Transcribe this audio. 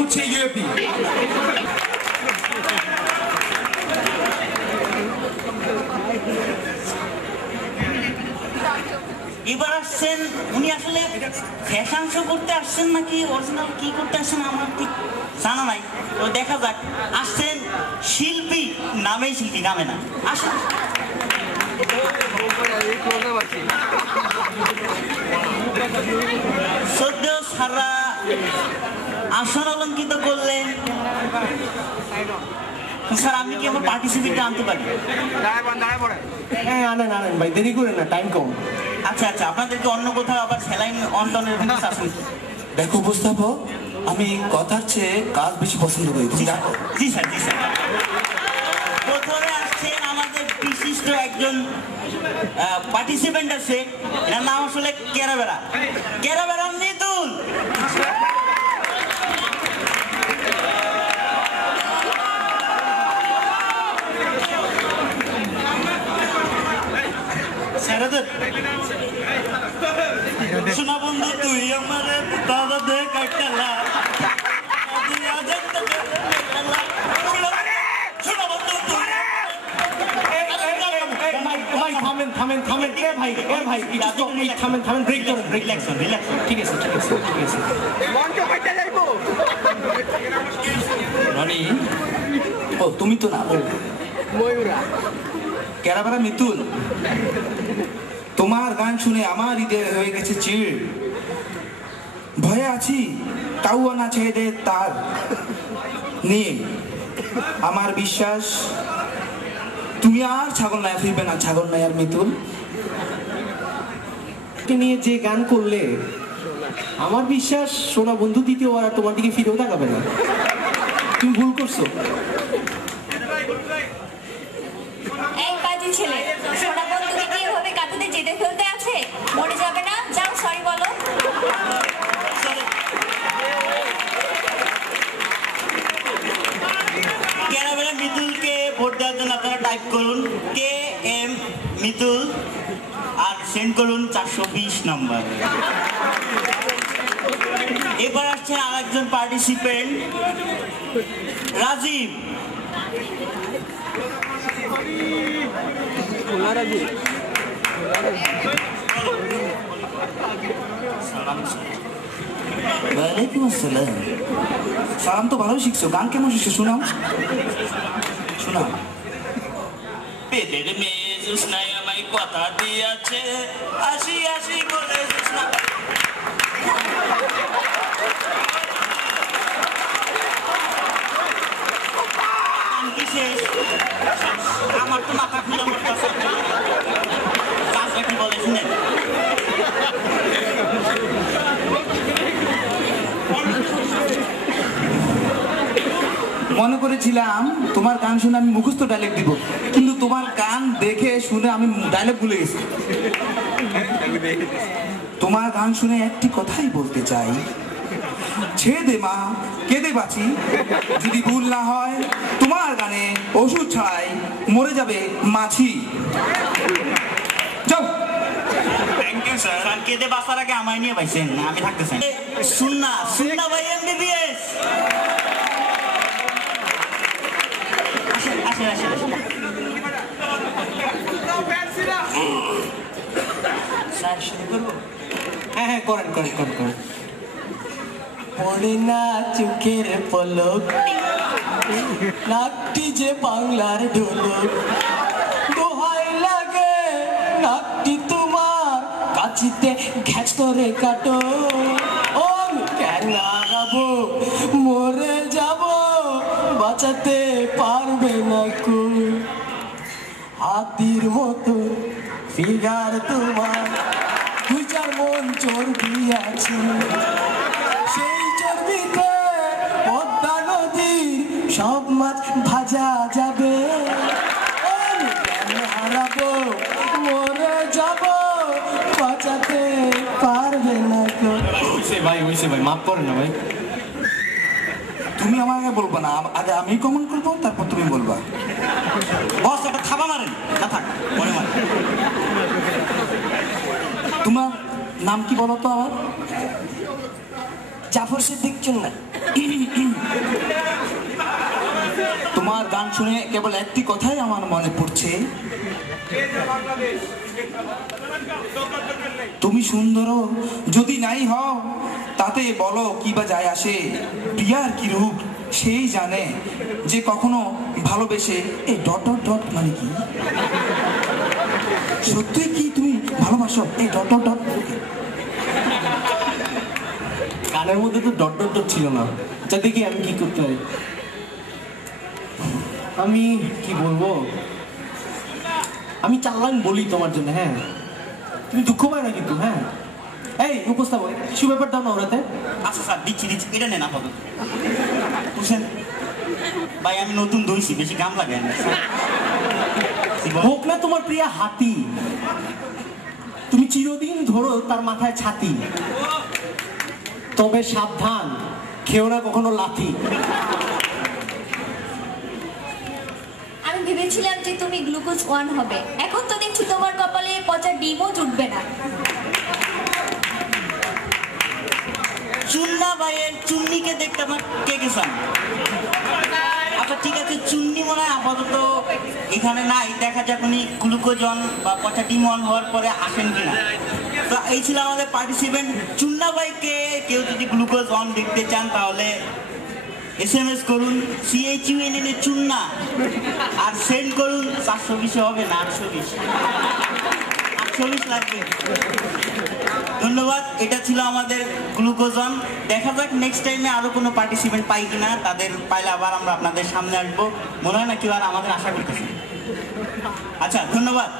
হচ্ছে ইউএপি। এবার আসছেন উনি আসলে ফ্যাশন শো করতে আসছেন নাকি অরিজিনাল কি করতে আসছেন আমার ঠিক জানা নাই। তো দেখা যাক। আসছেন শিল্পী, নামেই শিল্পী, নামে না। আসেন। সদ্য সারা আসন অলঙ্কিত করলেন স্যার, আমি কি আমার পার্টিসিপেটটা আনতে পারি? হ্যাঁ আনেন আনেন ভাই, দেরি করেন না, টাইম কম। আচ্ছা আচ্ছা, আপনাদেরকে অন্য কোথাও আবার সেলাইন অন্তনের আছে? দেখো উপস্থাপক, আমি কথার চেয়ে কাজ বেশি পছন্দ করি। জি স্যার, জি স্যার, জি স্যার। প্রথমে আসছেন আমাদের বিশিষ্ট একজন পার্টিসিপেন্ট আছে, এর নাম আসলে কেরাবেরা। কেরাবেরা নিতুল। শোনা বন্ধু, তুই আমার দাদা দেখ একটা থামেন থামেন থামেন, এ ভাই এ ভাই, থামেন থামেন, ব্রেক করেন, রিল্যাক্সন রিল্যাক্সন। ঠিক আছে ঠিক আছে ঠিক আছে। রনি, ও তুমি তো না, কেরাবেরা মিতুল, তোমার গান শুনে আমার হৃদয় হয়ে গেছে চিড়। ভয়ে আছি কাউয়া না ছেড়ে দে তার নিয়ে। আমার বিশ্বাস তুমি আর ছাগল নাই ফিরবে না, ছাগল নাই আর মিতুল। নিয়ে যে গান করলে আমার বিশ্বাস সোনা বন্ধু দ্বিতীয়বার আর তোমার দিকে ফিরেও তাকাবে না। তুমি ভুল করছো। এই কাজী ছেলে, সোনা বন্ধুকে কি এভাবে কাঁদতে যেতে ফেলতে আছে? মরে যাবে না? যাও সরি বলো। কেরাবেরা মিতুলকে ভোট দেওয়ার জন্য আপনারা টাইপ করুন KM মিতুল আর সেন্ড করুন 420 নম্বর। এবার আসছে আর একজন পার্টিসিপেন্ট, রাজীব। ওয়ালাইকুম আসসালাম। সালাম তো ভালো শিখছো, গান কেমন শিখছো শোনাও শোনাও। পেটের মেয়ে জুসনাই আমায় কথা দিয়েছে, আসি আসি করে জুসনা। আমার তো মাথা খুলে মরতেছে। কাজটা কি বলে শুনেন। মনে করেছিলাম তোমার গান শুনে আমি মুখস্থ ডায়লগ দিব, কিন্তু তোমার গান দেখে শুনে আমি ডায়লগ ভুলে গেছি। তোমার গান শুনে একটি কথাই বলতে চাই, ছেড়ে দে মা, কেঁদে বাঁচি। যদি ভুল না হয় তোমার গানে ওষুধ ছাড়াই মরে যাবে মাছি। যাও। Thank you sir. স্যার কেঁদে বাঁচার আগে আমায় নিয়ে পাইছেন, আমি থাকতে চাই। শুননা শুননা ভাই MBBS। আসেন আসেন আসেন। স্যার শুরু করবো? হ্যাঁ হ্যাঁ, করেন করেন করেন করেন। পড়ে না চোখের পলক, নাকটি যে বাংলার ঢোলক। দোহাই লাগে নাকটি তোমার, কাচিতে ঘ্যাচ করে কাটো। ও আমি কেন হারাবো, মরে যাব, বাঁচাতে পারবে না কই। হাতির মতো ফিগার তোমার, দুই চার মন চর্বি আছে। সেই চর্বিতে পদ্মা নদীর সব মাছ ভাজা যাবে। আমি কেন হারাবো, মরে যাব, বাঁচাতে পারবে না কেউ। ভাই হয়েছে ভাই, মাফ করেন না ভাই। তুমি আমাকে বলবা না, আগে আমি কমেন্ট করবো, তারপর তুমি বলবা। বস একটা থাবা মারেন না, থাক মনে মারেন। তোমার নাম কি বলো তো আমার? জাফর সিদ্দিক চুন্না। তোমার গান শুনে কেবল একটি কথাই আমার মনে পড়ছে, তুমি সুন্দর যদি নাই হও তাতে বলো কি বা যায় আসে, প্রিয়ার কি রূপ সেই জানে, যে কখনো ভালোবেসে এই ডট ডট ডট মানে কি, সত্যি কি তুমি ভালোবাসো এই ডট ডট ডট? গানের মধ্যে তো ডট ডট ডট ছিল না। যা দেখি আমি কি করতে পারি। আমি কি বলবো, আমি 4 লাইন বলি তোমার জন্য। হ্যাঁ, তুমি দুঃখ পায় না কিন্তু। হ্যাঁ, এই উপস্থাপক কিছু ব্যাপার দাও না ওরাতে। আচ্ছা স্যার, দিচ্ছি দিচ্ছি, এটা নেন আপাতত। বুঝছেন ভাই, আমি নতুন দইছি, বেশি গাম লাগে না। হোক না তোমার প্রিয়া হাতি, তুমি চিরদিন ধরো তার মাথায় ছাতি, তবে সাবধান খেও না কখনো লাথি। আমি ভেবেছিলাম যে তুমি গ্লুকোজ 1 হবে, এখন তো দেখছি তোমার কপালে পচা ডিমও জুটবে না। চুন্না ভাইয়ের চুন্নিকে দেখতে আমার কে কে চান? আচ্ছা ঠিক আছে, চুন্নি মনে হয় আপাতত এখানে নাই, দেখা যাক উনি গ্লুকোজ 1 বা পচা ডিম 1 হওয়ার পরে আসেন কিনা। তো এই ছিল আমাদের পার্টিসিপেন্ট চুন্না ভাইকে। কেউ যদি গ্লুকোজ 1 দেখতে চান তাহলে SMS করুন CHUNN চুন্না, আর সেন্ড করুন 420 হবে না 820 লাগবে। ধন্যবাদ, এটা ছিল আমাদের গ্লুকোজ 1। দেখা যাক নেক্সট টাইমে আরো কোনো পার্টিসিপেন্ট পাই কিনা, তাদের পাইলে আবার আমরা আপনাদের সামনে আসবো। মনে হয় না কেউ আর আমাদের আশা করতেছি। আচ্ছা, ধন্যবাদ।